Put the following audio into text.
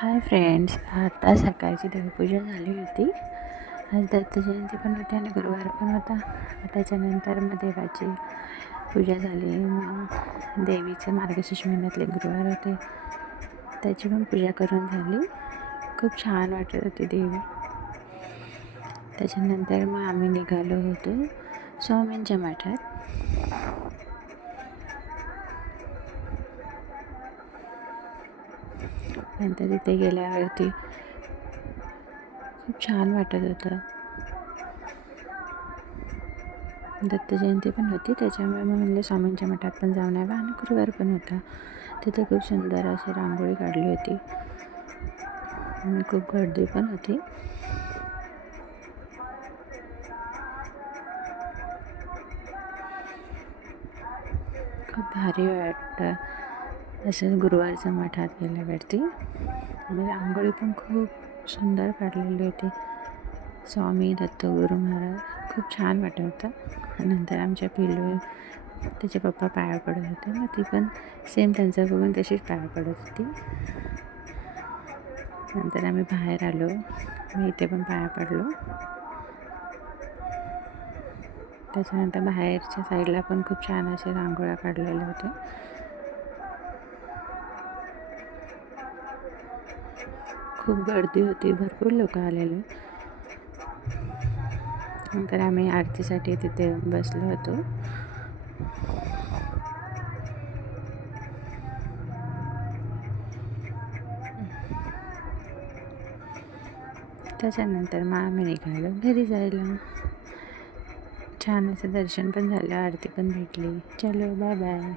Hi friends, आता सकाळची देवपूजा झाली होती. आज दत्तजयंती पण होती आणि गुरुवार पण होता. त्याच्यानंतर मग देवाची पूजा झाली. मग देवीचे मार्गशीर्ष महिन्यातले गुरुवार होते, त्याची पण पूजा करून झाली. खूप छान वाटत होती देवी. त्याच्यानंतर मग आम्ही निघालो होतो स्वामींच्या मठात. नंतर तिथे गेल्यावरती खूप छान वाटत होतं. दत्तजयंती पण होती, त्याच्यामुळे मग म्हणले स्वामींच्या मठात पण जाऊन यावं. आणि गुरुवार पण होता. तिथे खूप सुंदर अशी रांगोळी काढली होती आणि खूप गर्दी पण होती. खूप भारी वाटतं असं गुरुवारच्या मठात गेल्यावरती. आणि रांगोळी पण खूप सुंदर काढलेली होती. स्वामी दत्तगुरू महाराज खूप छान वाटत होतं. नंतर आमच्या पिल्लू त्याचे पप्पा पाया पडत होते, मग ती पण सेम त्यांचं बघून तशीच पाया पडत होती. नंतर आम्ही बाहेर आलो, मी इथे पण पाया पडलो. त्याच्यानंतर बाहेरच्या साईडला पण खूप छान असे रांगोळ्या काढलेल्या होत्या. खूप गर्दी होती, भरपूर लोक आलेले. नंतर आम्ही आरतीसाठी तिथे बसलो होतो. त्याच्यानंतर मग आम्ही निघालो घरी जायला. छान असं दर्शन पण झालं, आरती पण भेटली. चलो बाय बाय.